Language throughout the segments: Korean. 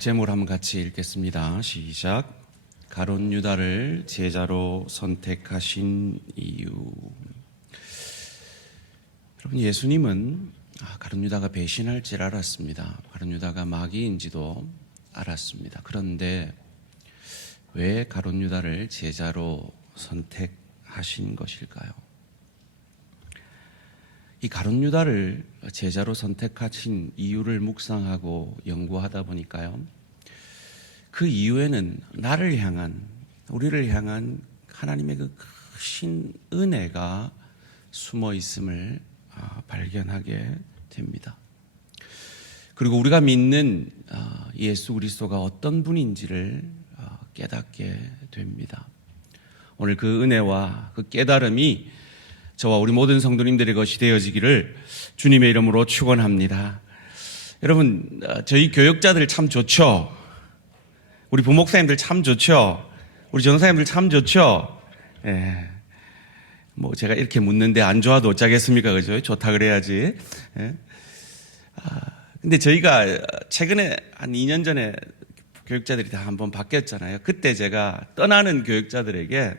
제목을 한번 같이 읽겠습니다. 시작. 가룟 유다를 제자로 선택하신 이유. 여러분, 예수님은 가룟 유다가 배신할 줄 알았습니다. 가룟 유다가 마귀인지도 알았습니다. 그런데 왜 가룟 유다를 제자로 선택하신 것일까요? 이 가룟 유다를 제자로 선택하신 이유를 묵상하고 연구하다 보니까요, 그 이유에는 나를 향한, 우리를 향한 하나님의 그 크신 은혜가 숨어 있음을 발견하게 됩니다. 그리고 우리가 믿는 예수 그리스도가 어떤 분인지를 깨닫게 됩니다. 오늘 그 은혜와 그 깨달음이 저와 우리 모든 성도님들의 것이 되어지기를 주님의 이름으로 축원합니다. 여러분, 저희 교역자들 참 좋죠? 우리 부목사님들 참 좋죠? 우리 전사님들 참 좋죠? 예. 뭐 제가 이렇게 묻는데 안 좋아도 어쩌겠습니까? 그죠? 좋다 그래야지. 예. 근데 저희가 최근에 한 2년 전에 교역자들이 다 한번 바뀌었잖아요. 그때 제가 떠나는 교역자들에게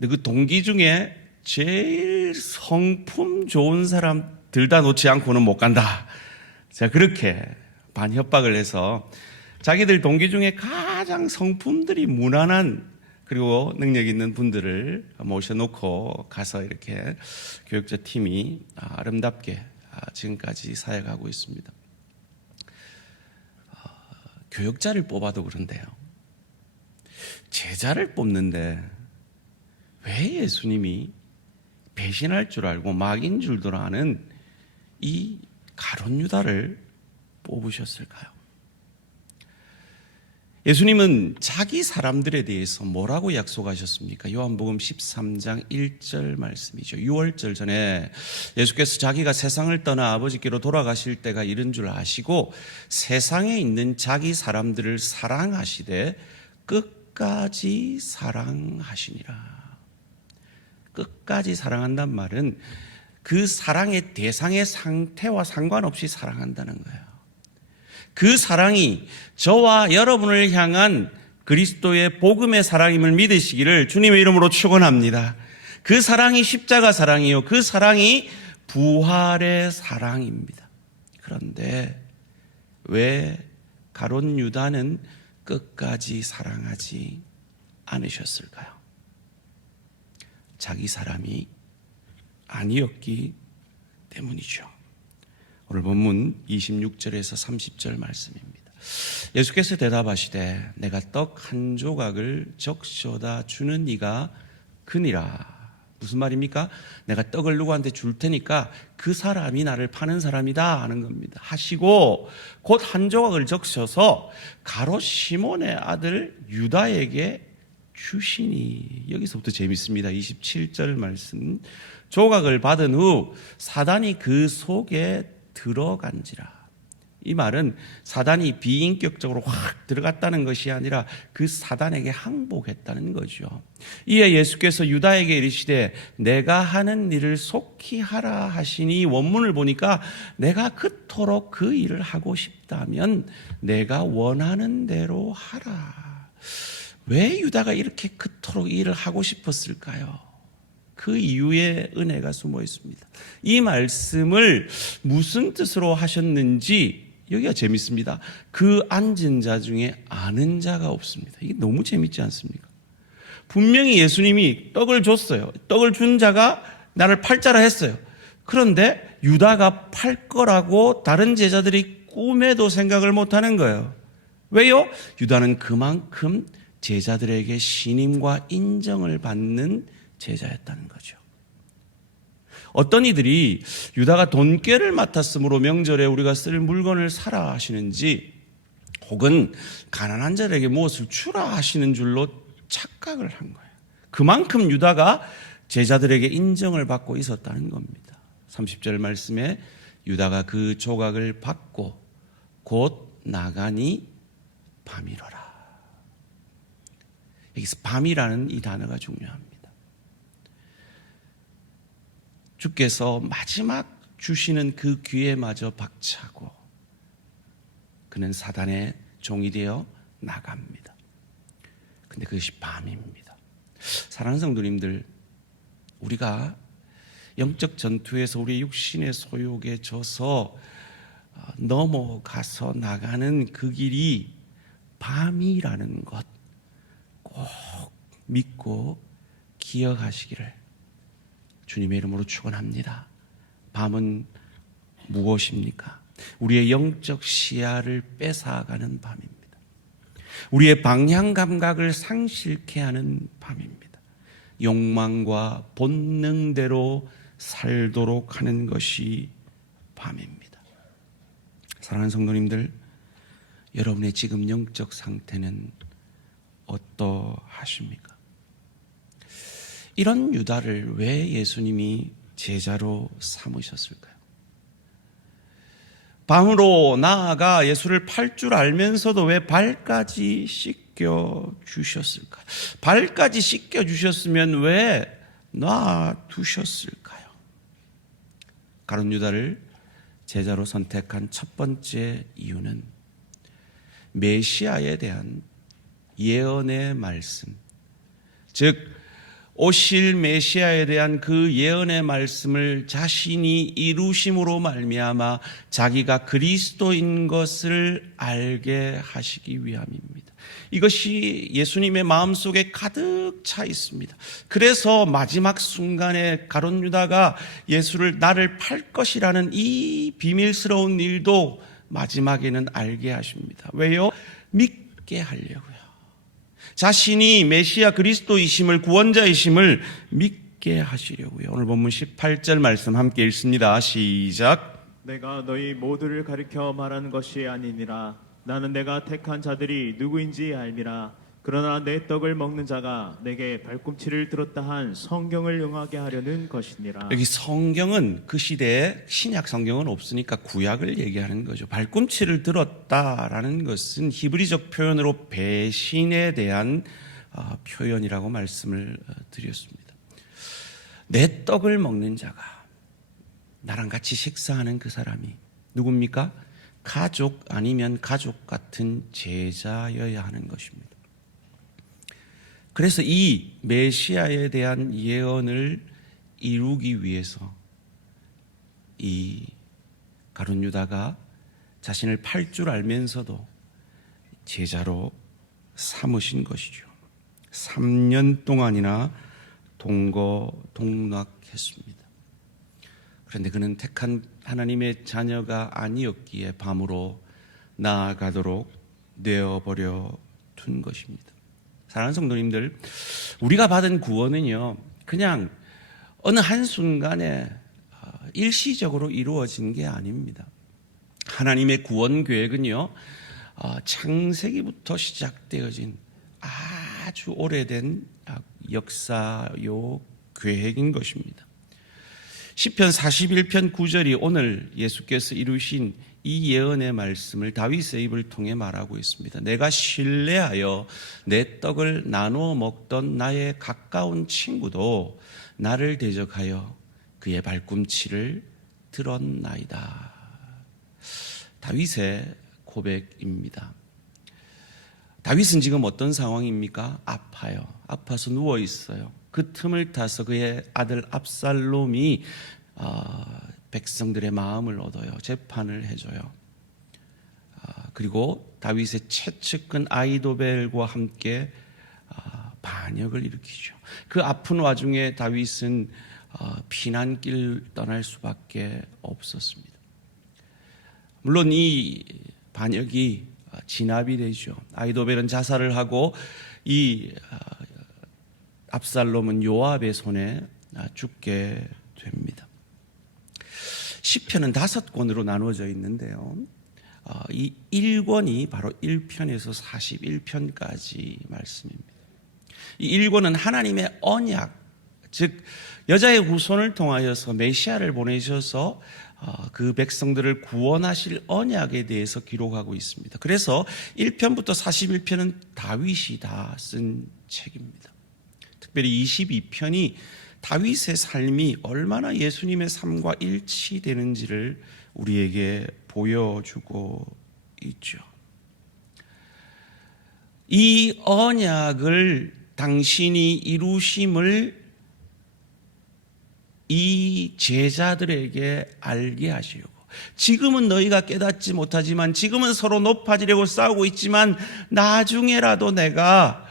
그 동기 중에 제일 성품 좋은 사람들 다 놓지 않고는 못 간다. 제가 그렇게 반협박을 해서 자기들 동기 중에 가장 성품들이 무난한 그리고 능력 있는 분들을 모셔놓고 가서 이렇게 교육자 팀이 아름답게 지금까지 사역하고 있습니다. 교역자를 뽑아도 그런데요, 제자를 뽑는데 왜 예수님이 배신할 줄 알고 마귀인 줄도 아는 이 가룟 유다를 뽑으셨을까요? 예수님은 자기 사람들에 대해서 뭐라고 약속하셨습니까? 요한복음 13장 1절 말씀이죠. 6월절 전에 예수께서 자기가 세상을 떠나 아버지께로 돌아가실 때가 이른 줄 아시고 세상에 있는 자기 사람들을 사랑하시되 끝까지 사랑하시니라. 끝까지 사랑한단 말은 그 사랑의 대상의 상태와 상관없이 사랑한다는 거예요. 그 사랑이 저와 여러분을 향한 그리스도의 복음의 사랑임을 믿으시기를 주님의 이름으로 축원합니다. 그 사랑이 십자가 사랑이요, 그 사랑이 부활의 사랑입니다. 그런데 왜 가룟 유다는 끝까지 사랑하지 않으셨을까요? 자기 사람이 아니었기 때문이죠. 오늘 본문 26절에서 30절 말씀입니다. 예수께서 대답하시되 내가 떡 한 조각을 적셔다 주는 이가 그니라. 무슨 말입니까? 내가 떡을 누구한테 줄 테니까 그 사람이 나를 파는 사람이다 하는 겁니다. 하시고 곧 한 조각을 적셔서 가롯 시몬의 아들 유다에게 주시니. 여기서부터 재밌습니다. 27절 말씀. 조각을 받은 후 사단이 그 속에 들어간지라. 이 말은 사단이 비인격적으로 확 들어갔다는 것이 아니라 그 사단에게 항복했다는 거죠. 이에 예수께서 유다에게 이르시되 내가 하는 일을 속히 하라 하시니, 원문을 보니까 내가 그토록 그 일을 하고 싶다면 내가 원하는 대로 하라. 왜 유다가 이렇게 그토록 일을 하고 싶었을까요? 그 이유에 은혜가 숨어 있습니다. 이 말씀을 무슨 뜻으로 하셨는지 여기가 재밌습니다. 그 앉은 자 중에 아는 자가 없습니다. 이게 너무 재밌지 않습니까? 분명히 예수님이 떡을 줬어요. 떡을 준 자가 나를 팔자라 했어요. 그런데 유다가 팔 거라고 다른 제자들이 꿈에도 생각을 못하는 거예요. 왜요? 유다는 그만큼 제자들에게 신임과 인정을 받는 제자였다는 거죠. 어떤 이들이 유다가 돈꾀를 맡았으므로 명절에 우리가 쓸 물건을 사라 하시는지, 혹은 가난한 자들에게 무엇을 주라 하시는 줄로 착각을 한 거예요. 그만큼 유다가 제자들에게 인정을 받고 있었다는 겁니다. 30절 말씀에 유다가 그 조각을 받고 곧 나가니 밤이로라. 여기서 밤이라는 이 단어가 중요합니다. 주께서 마지막 주시는 그 귀에 마저 박차고 그는 사단의 종이 되어 나갑니다. 근데 그것이 밤입니다. 사랑하는 성도님들, 우리가 영적 전투에서 우리의 육신의 소욕에 져서 넘어가서 나가는 그 길이 밤이라는 것 꼭 믿고 기억하시기를 주님의 이름으로 축원합니다. 밤은 무엇입니까? 우리의 영적 시야를 뺏어가는 밤입니다. 우리의 방향 감각을 상실케 하는 밤입니다. 욕망과 본능대로 살도록 하는 것이 밤입니다. 사랑하는 성도님들, 여러분의 지금 영적 상태는 어떠하십니까? 이런 유다를 왜 예수님이 제자로 삼으셨을까요? 밤으로 나아가 예수를 팔 줄 알면서도 왜 발까지 씻겨 주셨을까요? 발까지 씻겨 주셨으면 왜 놔두셨을까요? 가룟 유다를 제자로 선택한 첫 번째 이유는 메시아에 대한 예언의 말씀, 즉 오실 메시아에 대한 그 예언의 말씀을 자신이 이루심으로 말미암아 자기가 그리스도인 것을 알게 하시기 위함입니다. 이것이 예수님의 마음속에 가득 차 있습니다. 그래서 마지막 순간에 가룟 유다가 예수를 나를 팔 것이라는 이 비밀스러운 일도 마지막에는 알게 하십니다. 왜요? 믿게 하려고요. 자신이 메시아 그리스도이심을, 구원자이심을 믿게 하시려고요. 오늘 본문 18절 말씀 함께 읽습니다. 시작. 내가 너희 모두를 가리켜 말하는 것이 아니니라. 나는 내가 택한 자들이 누구인지 알미라. 그러나 내 떡을 먹는 자가 내게 발꿈치를 들었다 한 성경을 응하게 하려는 것이니라. 여기 성경은 그 시대에 신약 성경은 없으니까 구약을 얘기하는 거죠. 발꿈치를 들었다라는 것은 히브리적 표현으로 배신에 대한 표현이라고 말씀을 드렸습니다. 내 떡을 먹는 자가, 나랑 같이 식사하는 그 사람이 누굽니까? 가족 아니면 가족 같은 제자여야 하는 것입니다. 그래서 이 메시아에 대한 예언을 이루기 위해서 이 가룟 유다가 자신을 팔 줄 알면서도 제자로 삼으신 것이죠. 3년 동안이나 동거동락했습니다. 그런데 그는 택한 하나님의 자녀가 아니었기에 밤으로 나아가도록 내어버려 둔 것입니다. 사랑하는 성도님들, 우리가 받은 구원은요, 그냥 어느 한순간에 일시적으로 이루어진 게 아닙니다. 하나님의 구원 계획은요, 창세기부터 시작되어진 아주 오래된 역사요 계획인 것입니다. 시편 41편 9절이 오늘 예수께서 이루신 이 예언의 말씀을 다윗의 입을 통해 말하고 있습니다. 내가 신뢰하여 내 떡을 나누어 먹던 나의 가까운 친구도 나를 대적하여 그의 발꿈치를 들었나이다. 다윗의 고백입니다. 다윗은 지금 어떤 상황입니까? 아파요. 아파서 누워 있어요. 그 틈을 타서 그의 아들 압살롬이 백성들의 마음을 얻어요. 재판을 해줘요. 그리고 다윗의 최측근 아히도벨과 함께 반역을 일으키죠. 그 아픈 와중에 다윗은 피난길 떠날 수밖에 없었습니다. 물론 이 반역이 진압이 되죠. 아히도벨은 자살을 하고 이 압살롬은 요압의 손에 죽게 됩니다. 시편은 5권으로 나누어져 있는데요. 이 1권이 바로 1편에서 41편까지 말씀입니다. 이 1권은 하나님의 언약, 즉 여자의 후손을 통하여서 메시아를 보내셔서 그 백성들을 구원하실 언약에 대해서 기록하고 있습니다. 그래서 1편부터 41편은 다윗이 다 쓴 책입니다. 특별히 22편이 다윗의 삶이 얼마나 예수님의 삶과 일치되는지를 우리에게 보여주고 있죠. 이 언약을 당신이 이루심을 이 제자들에게 알게 하시려고. 지금은 너희가 깨닫지 못하지만, 지금은 서로 높아지려고 싸우고 있지만, 나중에라도 내가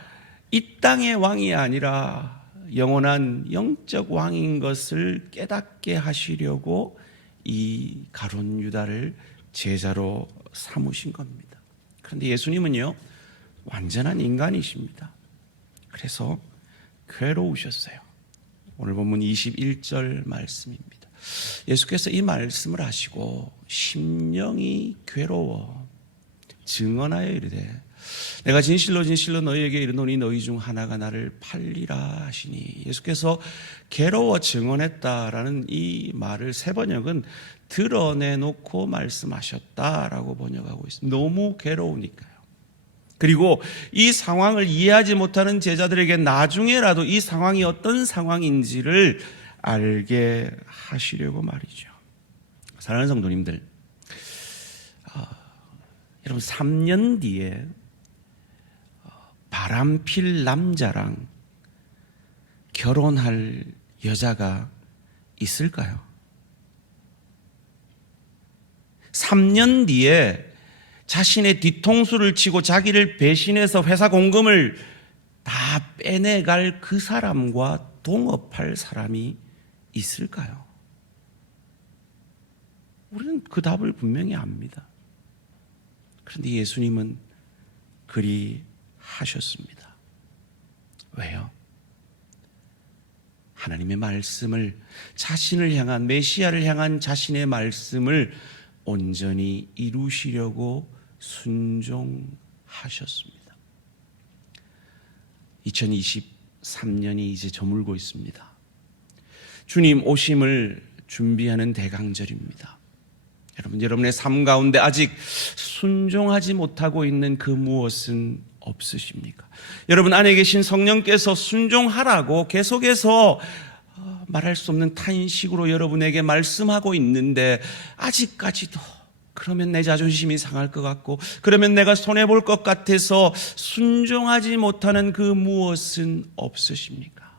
이 땅의 왕이 아니라 영원한 영적 왕인 것을 깨닫게 하시려고 이 가룟 유다를 제자로 삼으신 겁니다. 그런데 예수님은요, 완전한 인간이십니다. 그래서 괴로우셨어요. 오늘 본문 21절 말씀입니다. 예수께서 이 말씀을 하시고 심령이 괴로워 증언하여 이르되 내가 진실로 진실로 너희에게 이르노니 너희 중 하나가 나를 팔리라 하시니. 예수께서 괴로워 증언했다라는 이 말을 새 번역은 드러내놓고 말씀하셨다라고 번역하고 있습니다. 너무 괴로우니까요. 그리고 이 상황을 이해하지 못하는 제자들에게 나중에라도 이 상황이 어떤 상황인지를 알게 하시려고 말이죠. 사랑하는 성도님들, 여러분 3년 뒤에 바람필 남자랑 결혼할 여자가 있을까요? 3년 뒤에 자신의 뒤통수를 치고 자기를 배신해서 회사 공금을 다 빼내갈 그 사람과 동업할 사람이 있을까요? 우리는 그 답을 분명히 압니다. 그런데 예수님은 그리 하셨습니다. 왜요? 하나님의 말씀을, 자신을 향한, 메시아를 향한 자신의 말씀을 온전히 이루시려고 순종하셨습니다. 2023년이 이제 저물고 있습니다. 주님 오심을 준비하는 대강절입니다. 여러분의 삶 가운데 아직 순종하지 못하고 있는 그 무엇은 없으십니까? 여러분 안에 계신 성령께서 순종하라고 계속해서 말할 수 없는 탄식으로 여러분에게 말씀하고 있는데, 아직까지도 그러면 내 자존심이 상할 것 같고, 그러면 내가 손해볼 것 같아서 순종하지 못하는 그 무엇은 없으십니까?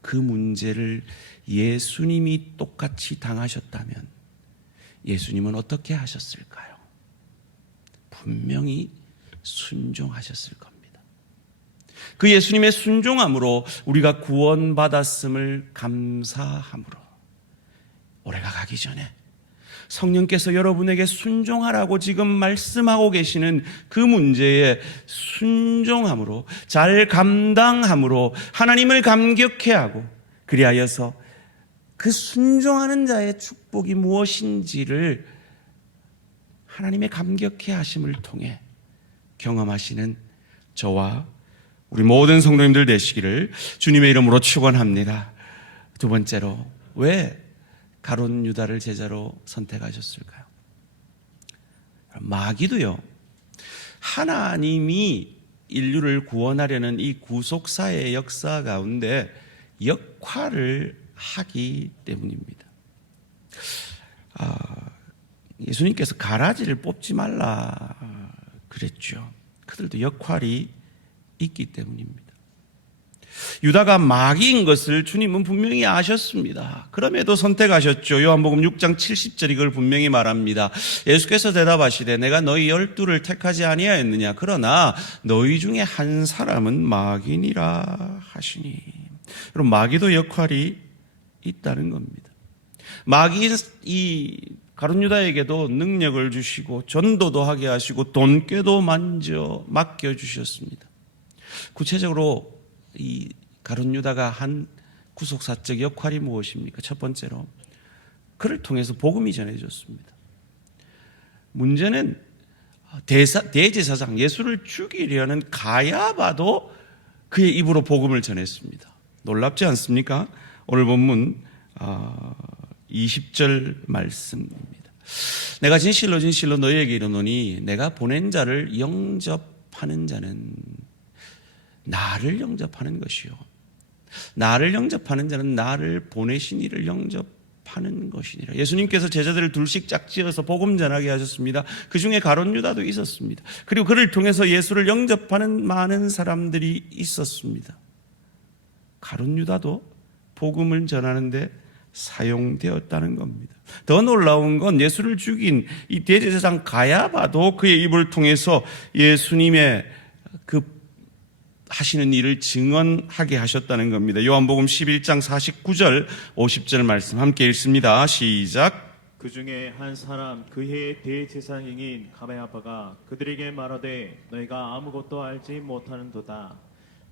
그 문제를 예수님이 똑같이 당하셨다면 예수님은 어떻게 하셨을까요? 분명히 순종하셨을 겁니다. 그 예수님의 순종함으로 우리가 구원받았음을 감사함으로 올해가 가기 전에 성령께서 여러분에게 순종하라고 지금 말씀하고 계시는 그 문제에 순종함으로, 잘 감당함으로 하나님을 감격해 하고, 그리하여서 그 순종하는 자의 축복이 무엇인지를 하나님의 감격해 하심을 통해 경험하시는 저와 우리 모든 성도님들 되시기를 주님의 이름으로 축원합니다. 두 번째로, 왜 가룟 유다를 제자로 선택하셨을까요? 마귀도요, 하나님이 인류를 구원하려는 이 구속사의 역사 가운데 역할을 하기 때문입니다. 예수님께서 가라지를 뽑지 말라 그랬죠. 그들도 역할이 있기 때문입니다. 유다가 마귀인 것을 주님은 분명히 아셨습니다. 그럼에도 선택하셨죠. 요한복음 6장 70절 이걸 분명히 말합니다. 예수께서 대답하시되 내가 너희 12를 택하지 아니하였느냐, 그러나 너희 중에 한 사람은 마귀니라 하시니. 여러분, 마귀도 역할이 있다는 겁니다. 마귀인 이 가룟 유다에게도 능력을 주시고 전도도 하게 하시고 돈꾀도 맡겨주셨습니다. 구체적으로 이 가룟 유다가 한 구속사적 역할이 무엇입니까? 첫 번째로, 그를 통해서 복음이 전해졌습니다. 문제는 대제사장, 예수를 죽이려는 가야바도 그의 입으로 복음을 전했습니다. 놀랍지 않습니까? 오늘 본문 20절 말씀입니다. 내가 진실로 진실로 너희에게 이르노니 내가 보낸 자를 영접하는 자는 나를 영접하는 것이요, 나를 영접하는 자는 나를 보내신 이를 영접하는 영접하는 것이니라. 예수님께서 제자들을 둘씩 짝지어서 복음 전하게 하셨습니다. 그 중에 가룟 유다도 있었습니다. 그리고 그를 통해서 예수를 영접하는 많은 사람들이 있었습니다. 가룟 유다도 복음을 전하는데 사용되었다는 겁니다. 더 놀라운 건 예수를 죽인 이 대제사장 가야바도 그의 입을 통해서 예수님의 그 하시는 일을 증언하게 하셨다는 겁니다. 요한복음 11장 49절 50절 말씀 함께 읽습니다. 시작. 그 중에 한 사람 그 해의 대제사장인 가야바가 그들에게 말하되 너희가 아무것도 알지 못하는도다.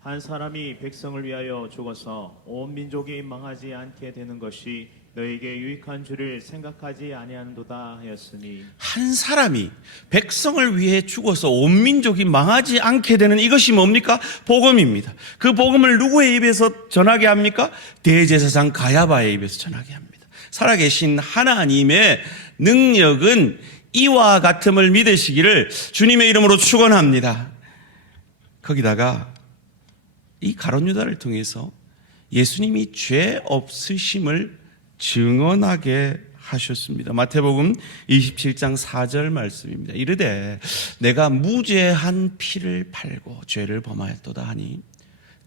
한 사람이 백성을 위하여 죽어서 온 민족이 망하지 않게 되는 것이 너에게 유익한 줄을 생각하지 아니하는도다 하였으니, 한 사람이 백성을 위해 죽어서 온 민족이 망하지 않게 되는 이것이 뭡니까? 복음입니다. 그 복음을 누구의 입에서 전하게 합니까? 대제사장 가야바의 입에서 전하게 합니다. 살아계신 하나님의 능력은 이와 같음을 믿으시기를 주님의 이름으로 축원합니다. 거기다가 이 가룟 유다를 통해서 예수님이 죄 없으심을 증언하게 하셨습니다. 마태복음 27장 4절 말씀입니다. 이르되 내가 무죄한 피를 팔고 죄를 범하였도다 하니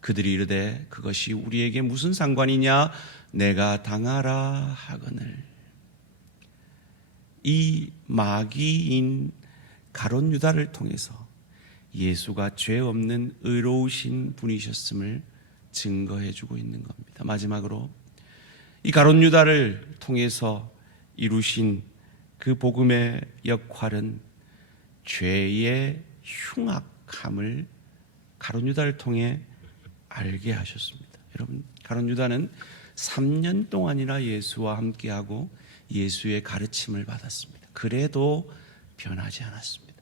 그들이 이르되 그것이 우리에게 무슨 상관이냐 내가 당하라 하거늘. 이 마귀인 가룟 유다를 통해서 예수가 죄 없는 의로우신 분이셨음을 증거해 주고 있는 겁니다. 마지막으로 이 가룟 유다를 통해서 이루신 그 복음의 역할은 죄의 흉악함을 가룟 유다를 통해 알게 하셨습니다. 여러분, 가룟 유다는 3년 동안이나 예수와 함께하고 예수의 가르침을 받았습니다. 그래도 변하지 않았습니다.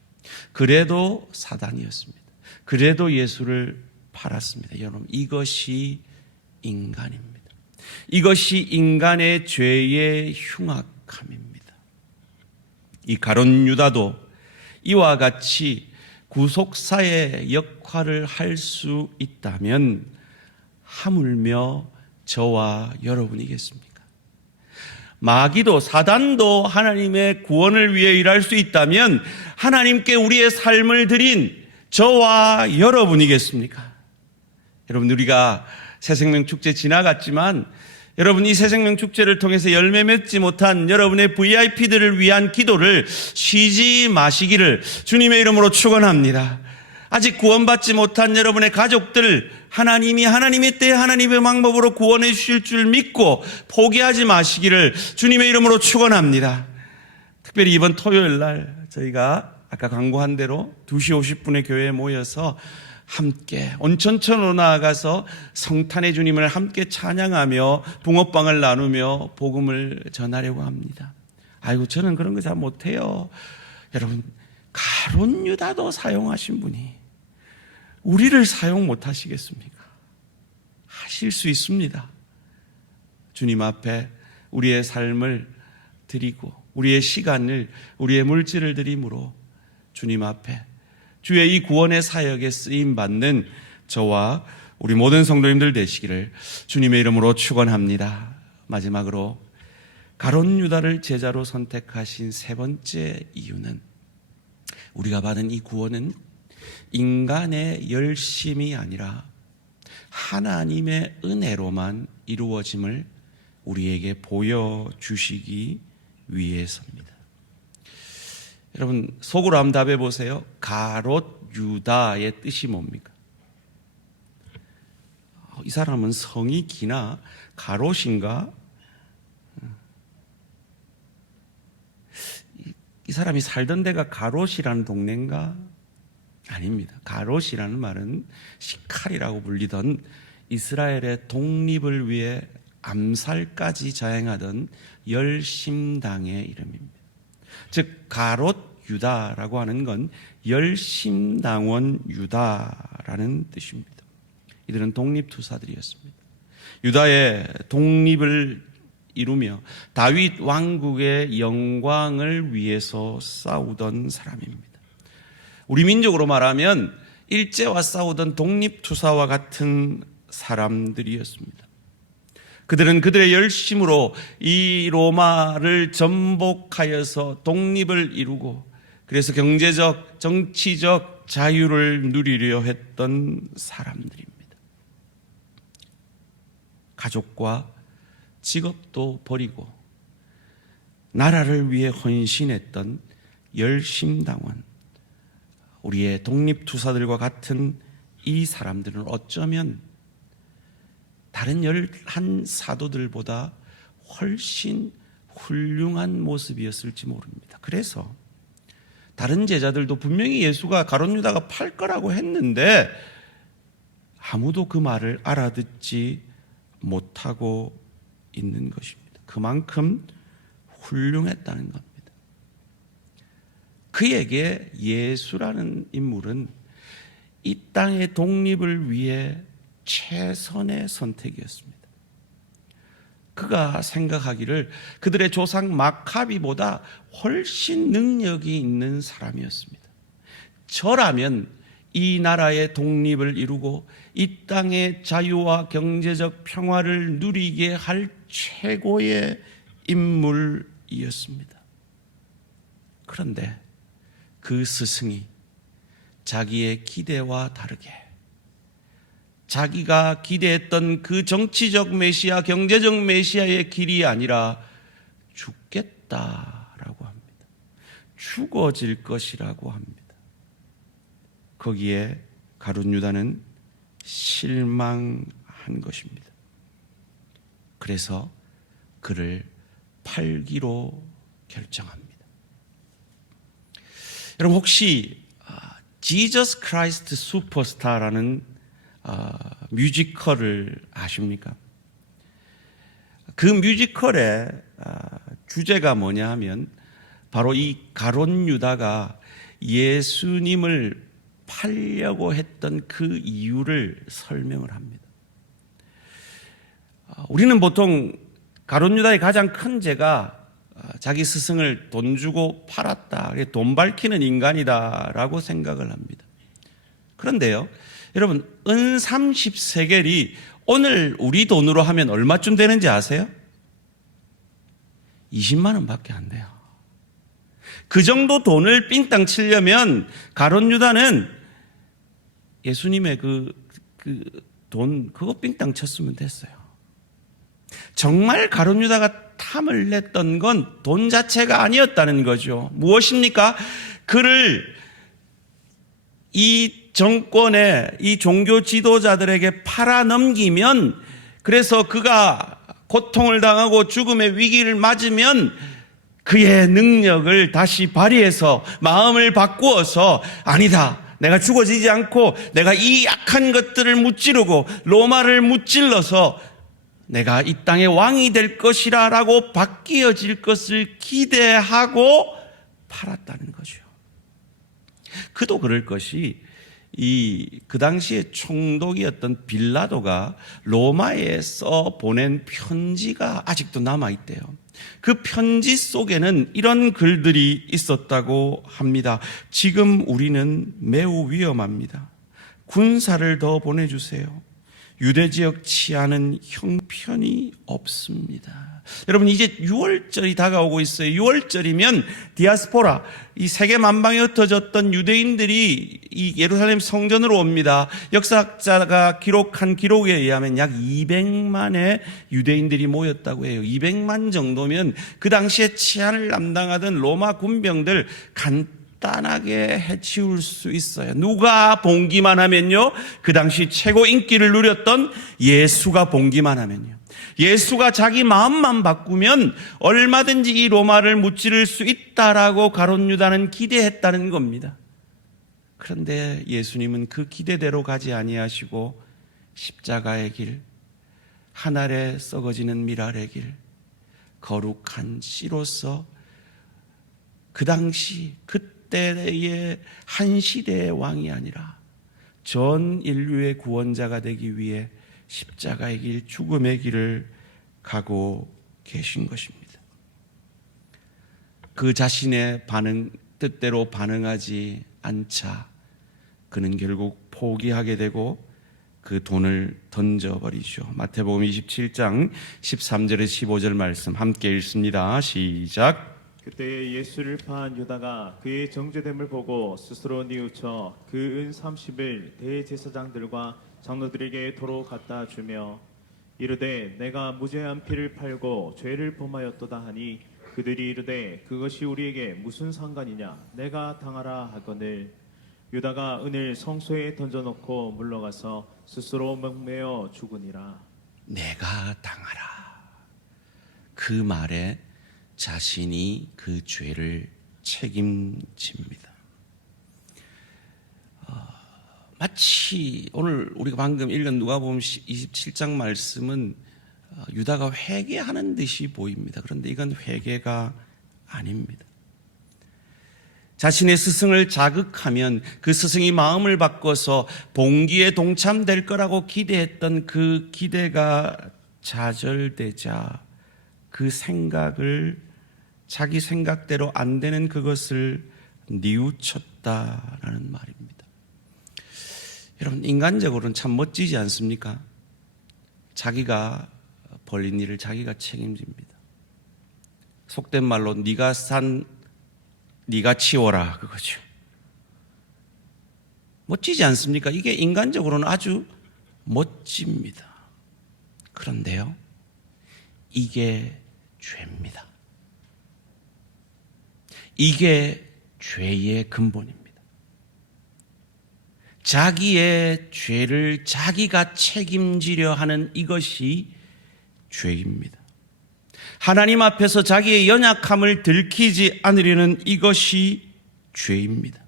그래도 사단이었습니다. 그래도 예수를 팔았습니다. 여러분, 이것이 인간입니다. 이것이 인간의 죄의 흉악함입니다. 이 가룟 유다도 이와 같이 구속사의 역할을 할 수 있다면 하물며 저와 여러분이겠습니까? 마귀도 사단도 하나님의 구원을 위해 일할 수 있다면 하나님께 우리의 삶을 드린 저와 여러분이겠습니까? 여러분, 우리가 새생명축제 지나갔지만 여러분, 이 새생명축제를 통해서 열매 맺지 못한 여러분의 VIP들을 위한 기도를 쉬지 마시기를 주님의 이름으로 축원합니다. 아직 구원받지 못한 여러분의 가족들, 하나님이 하나님의 때에 하나님의 방법으로 구원해 주실 줄 믿고 포기하지 마시기를 주님의 이름으로 축원합니다. 특별히 이번 토요일 날 저희가 아까 광고한 대로 2시 50분에 교회에 모여서 함께 온천천으로 나아가서 성탄의 주님을 함께 찬양하며 붕어빵을 나누며 복음을 전하려고 합니다. 아이고, 저는 그런 거 잘 못해요. 여러분, 가룟 유다도 사용하신 분이 우리를 사용 못하시겠습니까? 하실 수 있습니다. 주님 앞에 우리의 삶을 드리고 우리의 시간을, 우리의 물질을 드림으로 주님 앞에 주의 이 구원의 사역에 쓰임받는 저와 우리 모든 성도님들 되시기를 주님의 이름으로 축원합니다. 마지막으로 가룟 유다를 제자로 선택하신 세 번째 이유는 우리가 받은 이 구원은 인간의 열심이 아니라 하나님의 은혜로만 이루어짐을 우리에게 보여주시기 위해서입니다. 여러분, 속으로 한번 답해 보세요. 가롯 유다의 뜻이 뭡니까? 이 사람은 성이 기나 가롯인가? 이 사람이 살던 데가 가롯이라는 동네인가? 아닙니다. 가롯이라는 말은 시칼이라고 불리던 이스라엘의 독립을 위해 암살까지 자행하던 열심당의 이름입니다. 즉 가롯 유다라고 하는 건 열심당원 유다라는 뜻입니다. 이들은 독립투사들이었습니다. 유다의 독립을 이루며 다윗 왕국의 영광을 위해서 싸우던 사람입니다. 우리 민족으로 말하면 일제와 싸우던 독립투사와 같은 사람들이었습니다. 그들은 그들의 열심으로 이 로마를 전복하여서 독립을 이루고 그래서 경제적, 정치적 자유를 누리려 했던 사람들입니다. 가족과 직업도 버리고 나라를 위해 헌신했던 열심당원, 우리의 독립투사들과 같은 이 사람들은 어쩌면 다른 11 사도들보다 훨씬 훌륭한 모습이었을지 모릅니다. 그래서 다른 제자들도 분명히 예수가 가룟 유다가 팔 거라고 했는데 아무도 그 말을 알아듣지 못하고 있는 것입니다. 그만큼 훌륭했다는 겁니다. 그에게 예수라는 인물은 이 땅의 독립을 위해 최선의 선택이었습니다. 그가 생각하기를 그들의 조상 마카비보다 훨씬 능력이 있는 사람이었습니다. 저라면 이 나라의 독립을 이루고 이 땅의 자유와 경제적 평화를 누리게 할 최고의 인물이었습니다. 그런데 그 스승이 자기의 기대와 다르게 자기가 기대했던 그 정치적 메시아, 경제적 메시아의 길이 아니라 죽겠다라고 합니다. 죽어질 것이라고 합니다. 거기에 가룟 유다는 실망한 것입니다. 그래서 그를 팔기로 결정합니다. 여러분 혹시 지저스 크라이스트 슈퍼스타라는 뮤지컬을 아십니까? 그 뮤지컬의 주제가 뭐냐 하면 바로 이 가룟 유다가 예수님을 팔려고 했던 그 이유를 설명을 합니다. 우리는 보통 가룟 유다의 가장 큰 죄가 자기 스승을 돈 주고 팔았다, 돈 밝히는 인간이다라고 생각을 합니다. 그런데요, 여러분 은 30세겔이 오늘 우리 돈으로 하면 얼마쯤 되는지 아세요? 20만 원밖에 안 돼요. 그 정도 돈을 삥땅 치려면 가룟 유다는 예수님의 그 돈 그거 삥땅 쳤으면 됐어요. 정말 가룟 유다가 탐을 냈던 건 돈 자체가 아니었다는 거죠. 무엇입니까? 그를 이 정권의 이 종교 지도자들에게 팔아넘기면, 그래서 그가 고통을 당하고 죽음의 위기를 맞으면 그의 능력을 다시 발휘해서 마음을 바꾸어서 아니다, 내가 죽어지지 않고 내가 이 악한 것들을 무찌르고 로마를 무찔러서 내가 이 땅의 왕이 될 것이라 라고 바뀌어질 것을 기대하고 팔았다는 거죠. 그도 그럴 것이 그 당시에 총독이었던 빌라도가 로마에 써 보낸 편지가 아직도 남아있대요. 그 편지 속에는 이런 글들이 있었다고 합니다. 지금 우리는 매우 위험합니다. 군사를 더 보내주세요. 유대 지역 치안은 형편이 없습니다. 여러분 이제 6월절이 다가오고 있어요. 6월절이면 디아스포라, 이 세계 만방에 흩어졌던 유대인들이 이 예루살렘 성전으로 옵니다. 역사학자가 기록한 기록에 의하면 약 200만의 유대인들이 모였다고 해요. 200만 정도면 그 당시에 치안을 담당하던 로마 군병들 간단하게 해치울 수 있어요. 누가 봉기만 하면요, 그 당시 최고 인기를 누렸던 예수가 봉기만 하면요, 예수가 자기 마음만 바꾸면 얼마든지 이 로마를 무찌를 수 있다라고 가룟 유다는 기대했다는 겁니다. 그런데 예수님은 그 기대대로 가지 아니하시고 십자가의 길, 하늘에 썩어지는 미랄의 길, 거룩한 씨로서 그 당시 그때의 한 시대의 왕이 아니라 전 인류의 구원자가 되기 위해 십자가의 길, 죽음의 길을 가고 계신 것입니다. 그 자신의 뜻대로 반응하지 않자 그는 결국 포기하게 되고 그 돈을 던져버리죠. 마태복음 27장 13절에서 15절 말씀 함께 읽습니다. 시작. 그때 예수를 파한 유다가 그의 정죄됨을 보고 스스로 뉘우쳐 그 은 30을 대제사장들과 장로들에게 도로 갖다 주며 이르되 내가 무죄한 피를 팔고 죄를 범하였도다 하니 그들이 이르되 그것이 우리에게 무슨 상관이냐 내가 당하라 하거늘 유다가 은을 성소에 던져놓고 물러가서 스스로 목매어 죽으니라. 내가 당하라. 그 말에 자신이 그 죄를 책임집니다. 마치 오늘 우리가 방금 읽은 누가복음 27장 말씀은 유다가 회개하는 듯이 보입니다. 그런데 이건 회개가 아닙니다. 자신의 스승을 자극하면 그 스승이 마음을 바꿔서 봉기에 동참될 거라고 기대했던 그 기대가 좌절되자 그 생각을 자기 생각대로 안 되는 그것을 뉘우쳤다라는 말입니다. 여러분, 인간적으로는 참 멋지지 않습니까? 자기가 벌린 일을 자기가 책임집니다. 속된 말로 네가 산 네가 치워라 그거죠. 멋지지 않습니까? 이게 인간적으로는 아주 멋집니다. 그런데요, 이게 죄입니다. 이게 죄의 근본입니다. 자기의 죄를 자기가 책임지려 하는 이것이 죄입니다. 하나님 앞에서 자기의 연약함을 들키지 않으려는 이것이 죄입니다.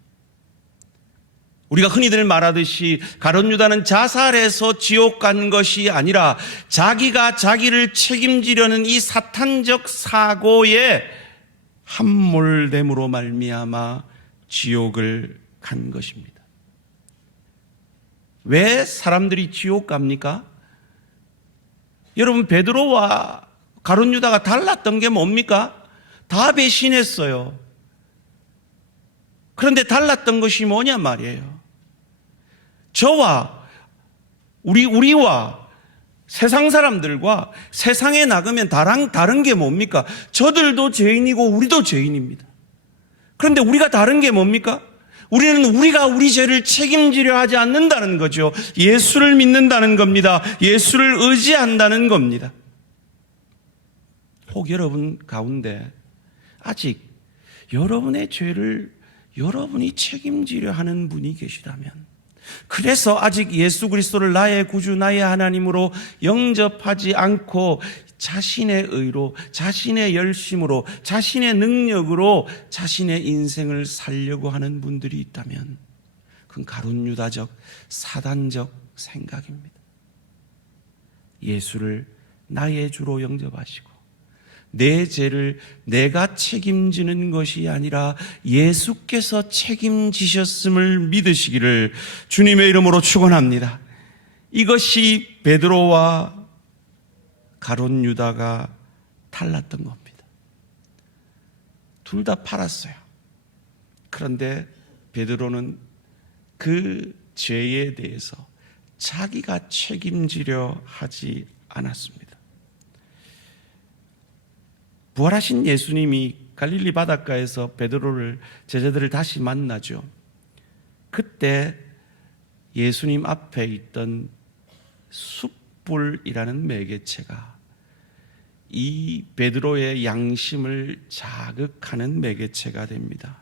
우리가 흔히들 말하듯이 가룟 유다는 자살해서 지옥 간 것이 아니라 자기가 자기를 책임지려는 이 사탄적 사고에 함몰됨으로 말미암아 지옥을 간 것입니다. 왜 사람들이 지옥 갑니까? 여러분, 베드로와 가룟 유다가 달랐던 게 뭡니까? 다 배신했어요. 그런데 달랐던 것이 뭐냐 말이에요. 저와 우리와 세상 사람들과 세상에 나가면 다른 게 뭡니까? 저들도 죄인이고 우리도 죄인입니다. 그런데 우리가 다른 게 뭡니까? 우리는 우리가 우리 죄를 책임지려 하지 않는다는 거죠. 예수를 믿는다는 겁니다. 예수를 의지한다는 겁니다. 혹 여러분 가운데 아직 여러분의 죄를 여러분이 책임지려 하는 분이 계시다면, 그래서 아직 예수 그리스도를 나의 구주 나의 하나님으로 영접하지 않고 자신의 의로, 자신의 열심으로, 자신의 능력으로 자신의 인생을 살려고 하는 분들이 있다면 그건 가룟 유다적 사단적 생각입니다. 예수를 나의 주로 영접하시고 내 죄를 내가 책임지는 것이 아니라 예수께서 책임지셨음을 믿으시기를 주님의 이름으로 축원합니다. 이것이 베드로와 가룟 유다가 달랐던 겁니다. 둘 다 팔았어요. 그런데 베드로는 그 죄에 대해서 자기가 책임지려 하지 않았습니다. 부활하신 예수님이 갈릴리 바닷가에서 베드로를, 제자들을 다시 만나죠. 그때 예수님 앞에 있던 숯불이라는 매개체가 이 베드로의 양심을 자극하는 매개체가 됩니다.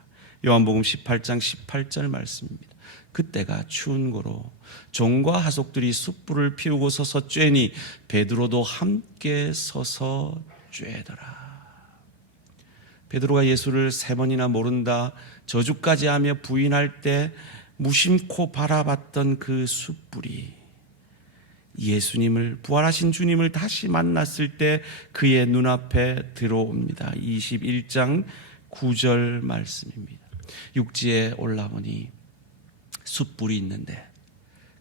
요한복음 18장 18절 말씀입니다. 그때가 추운 고로 종과 하속들이 숯불을 피우고 서서 쬐니 베드로도 함께 서서 쬐더라. 베드로가 예수를 3번이나 모른다, 저주까지 하며 부인할 때 무심코 바라봤던 그 숯불이 예수님을, 부활하신 주님을 다시 만났을 때 그의 눈앞에 들어옵니다. 21장 9절 말씀입니다. 육지에 올라보니 숯불이 있는데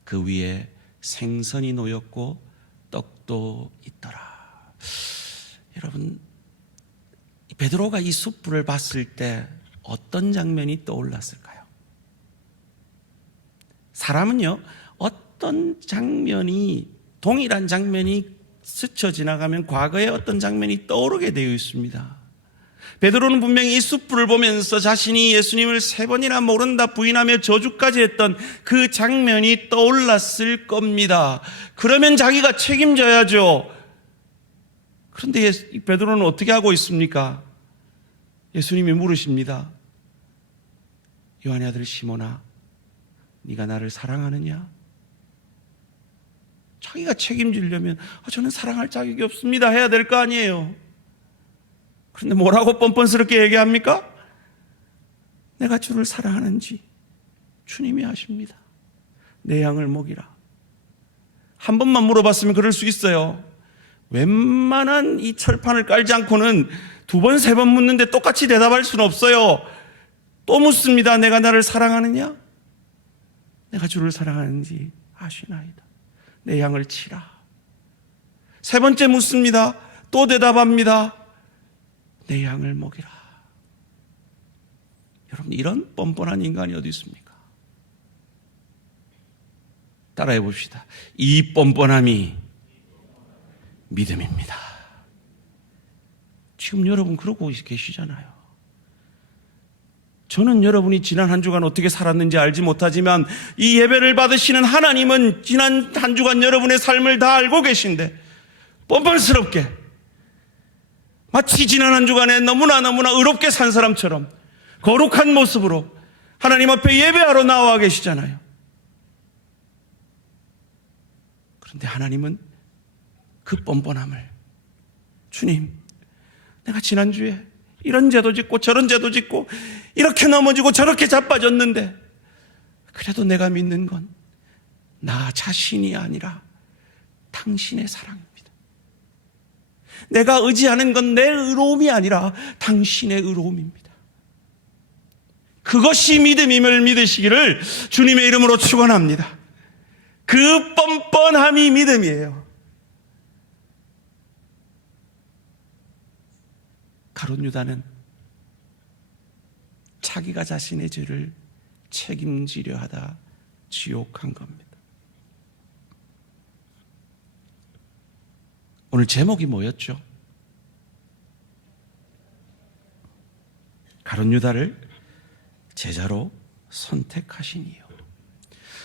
그 위에 생선이 놓였고 떡도 있더라. 여러분, 베드로가 이 숯불을 봤을 때 어떤 장면이 떠올랐을까요? 사람은요, 어떤 장면이, 동일한 장면이 스쳐 지나가면 과거의 어떤 장면이 떠오르게 되어 있습니다. 베드로는 분명히 이 숯불을 보면서 자신이 예수님을 3번이나 모른다 부인하며 저주까지 했던 그 장면이 떠올랐을 겁니다. 그러면 자기가 책임져야죠. 그런데 베드로는 어떻게 하고 있습니까? 예수님이 물으십니다. 요한의 아들 시몬아, 네가 나를 사랑하느냐? 자기가 책임지려면 저는 사랑할 자격이 없습니다 해야 될 거 아니에요. 그런데 뭐라고 뻔뻔스럽게 얘기합니까? 내가 주를 사랑하는지 주님이 아십니다. 내 양을 먹이라. 한 번만 물어봤으면 그럴 수 있어요. 웬만한 이 철판을 깔지 않고는 2번, 3번 묻는데 똑같이 대답할 수는 없어요. 또 묻습니다. 내가 나를 사랑하느냐? 내가 주를 사랑하는지 아시나이다. 내 양을 치라. 3번째 묻습니다. 또 대답합니다. 내 양을 먹이라. 여러분, 이런 뻔뻔한 인간이 어디 있습니까? 따라해 봅시다. 이 뻔뻔함이 믿음입니다. 지금 여러분 그러고 계시잖아요. 저는 여러분이 지난 한 주간 어떻게 살았는지 알지 못하지만 이 예배를 받으시는 하나님은 지난 한 주간 여러분의 삶을 다 알고 계신데 뻔뻔스럽게 마치 지난 한 주간에 너무나 의롭게 산 사람처럼 거룩한 모습으로 하나님 앞에 예배하러 나와 계시잖아요. 그런데 하나님은 그 뻔뻔함을, 주님, 내가 지난주에 이런 죄도 짓고 저런 죄도 짓고 이렇게 넘어지고 저렇게 자빠졌는데 그래도 내가 믿는 건 나 자신이 아니라 당신의 사랑입니다. 내가 의지하는 건 내 의로움이 아니라 당신의 의로움입니다. 그것이 믿음임을 믿으시기를 주님의 이름으로 축원합니다. 그 뻔뻔함이 믿음이에요. 가룟 유다는 자기가 자신의 죄를 책임지려 하다 지옥한 겁니다. 오늘 제목이 뭐였죠? 가룟 유다를 제자로 선택하시니요.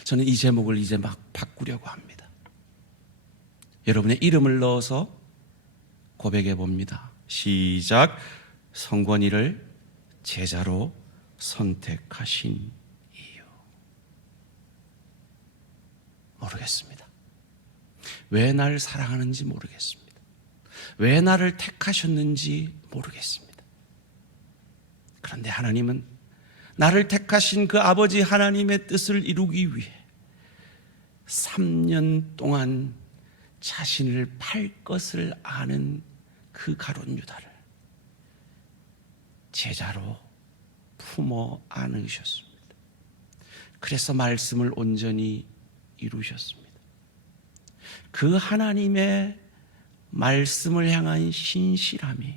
저는 이 제목을 이제 막 바꾸려고 합니다. 여러분의 이름을 넣어서 고백해 봅니다. 시작. 성권이를 제자로 선택하신 이유. 모르겠습니다. 왜 나를 사랑하는지 모르겠습니다. 왜 나를 택하셨는지 모르겠습니다. 그런데 하나님은 나를 택하신 그 아버지 하나님의 뜻을 이루기 위해 3년 동안 자신을 팔 것을 아는 그 가룟 유다를 제자로 품어 안으셨습니다. 그래서 말씀을 온전히 이루셨습니다. 그 하나님의 말씀을 향한 신실함이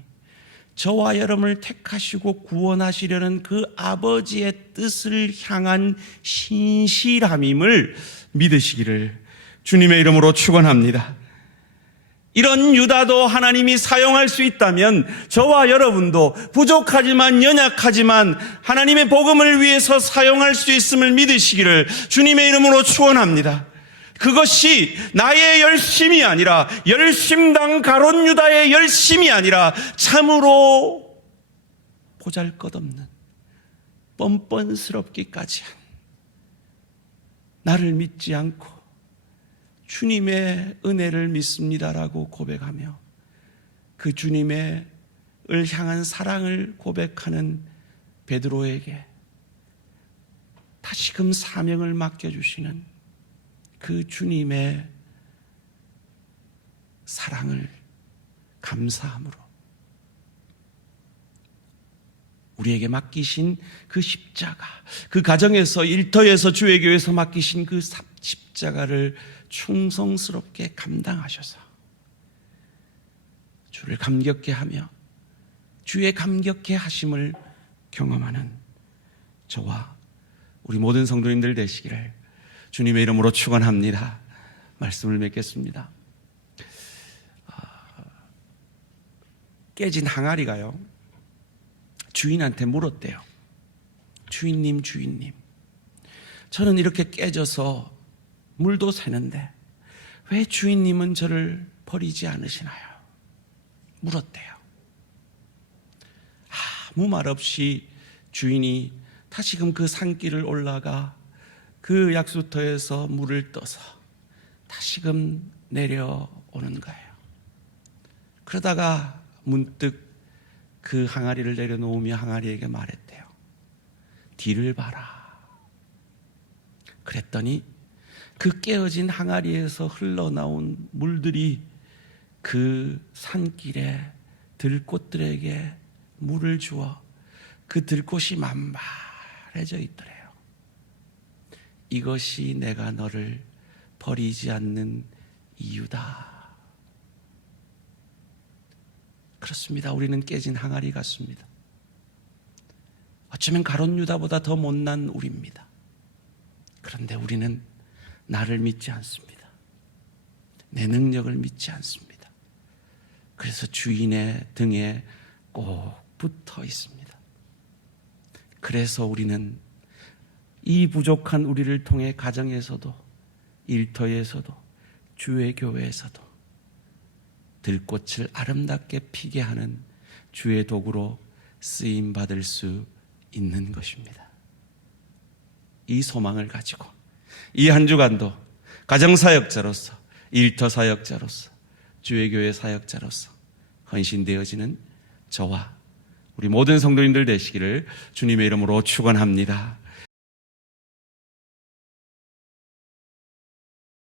저와 여러분을 택하시고 구원하시려는 그 아버지의 뜻을 향한 신실함임을 믿으시기를 주님의 이름으로 축원합니다. 이런 유다도 하나님이 사용할 수 있다면 저와 여러분도 부족하지만 연약하지만 하나님의 복음을 위해서 사용할 수 있음을 믿으시기를 주님의 이름으로 축원합니다. 그것이 나의 열심이 아니라 열심당 가룟 유다의 열심이 아니라 참으로 보잘것없는 뻔뻔스럽기까지 한 나를 믿지 않고 주님의 은혜를 믿습니다라고 고백하며 그 주님의 을 향한 사랑을 고백하는 베드로에게 다시금 사명을 맡겨주시는 그 주님의 사랑을 감사함으로 우리에게 맡기신 그 십자가, 그 가정에서 일터에서 주의 교회에서 맡기신 그 십자가를 충성스럽게 감당하셔서 주를 감격케 하며 주의 감격케 하심을 경험하는 저와 우리 모든 성도님들 되시기를 주님의 이름으로 축원합니다. 말씀을 맺겠습니다. 깨진 항아리가요, 주인한테 물었대요. 주인님, 주인님, 저는 이렇게 깨져서 물도 새는데 왜 주인님은 저를 버리지 않으시나요? 물었대요. 아무 말 없이 주인이 다시금 그 산길을 올라가 그 약수터에서 물을 떠서 다시금 내려오는 거예요. 그러다가 문득 그 항아리를 내려놓으며 항아리에게 말했대요. 뒤를 봐라. 그랬더니 그 깨어진 항아리에서 흘러나온 물들이 그 산길에 들꽃들에게 물을 주어 그 들꽃이 만발해져 있더래요. 이것이 내가 너를 버리지 않는 이유다. 그렇습니다. 우리는 깨진 항아리 같습니다. 어쩌면 가룟 유다보다 더 못난 우리입니다. 그런데 우리는 나를 믿지 않습니다. 내 능력을 믿지 않습니다. 그래서 주인의 등에 꼭 붙어 있습니다. 그래서 우리는 이 부족한 우리를 통해 가정에서도, 일터에서도, 주의 교회에서도 들꽃을 아름답게 피게 하는 주의 도구로 쓰임 받을 수 있는 것입니다. 이 소망을 가지고 이 한 주간도 가정사역자로서, 일터사역자로서, 주의 교회 사역자로서 헌신되어지는 저와 우리 모든 성도님들 되시기를 주님의 이름으로 축원합니다.